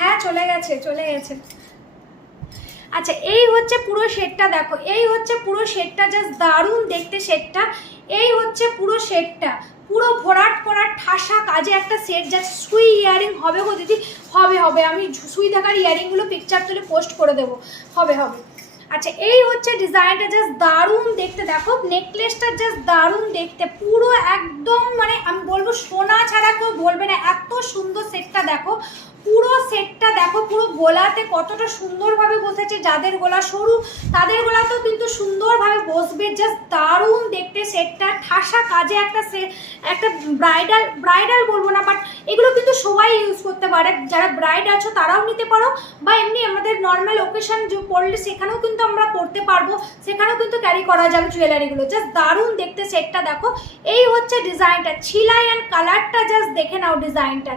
হ্যাঁ চলে গেছে চলে গেছে। আচ্ছা এই হচ্ছে পুরো সেটটা, দেখো এই হচ্ছে পুরো সেটটা, জাস্ট দারুণ দেখতে সেটটা। এই হচ্ছে পুরো সেটটা, পুরো ভরাট ভরাট ঠাসা কাজে একটা সেট, জাস্ট সুই ইয়ারিং হবে গো দিদি, হবে হবে, আমি সুই থাকার ইয়ারিংগুলো পিকচার তুলে পোস্ট করে দেবো, হবে হবে। আচ্ছা এই হচ্ছে ডিজাইনটা, জাস্ট দারুণ দেখতে, দেখো নেকলেসটা জাস্ট দারুণ দেখতে, পুরো একদম মানে আমি বলবো সোনা ছাড়া কেউ বলবে না, এত সুন্দর সেটটা দেখো। পুরো সেটটা দেখো, পুরো গোলাতে কতটা সুন্দরভাবে বসেছে, যাদের গোলা সরু তাদের গোলাতেও কিন্তু সুন্দরভাবে বসবে, জাস্ট দারুণ দেখতে সেটটা, ঠাসা কাজে একটা একটা ব্রাইডাল বলবো না, বাট এগুলো কিন্তু সবাই ইউজ করতে পারে, যারা ব্রাইড আছো তারাও নিতে পারো, বা এমনি আমাদের নর্মাল ওকেশন যে পড়লে সেখানেও কিন্তু আমরা পড়তে পারবো, সেখানেও কিন্তু ক্যারি করা যাবে জুয়েলারিগুলো, জাস্ট দারুণ দেখতে সেটটা দেখো। এই হচ্ছে ডিজাইনটা, ছিলাই অ্যান্ড কালারটা জাস্ট দেখে নাও ডিজাইনটা।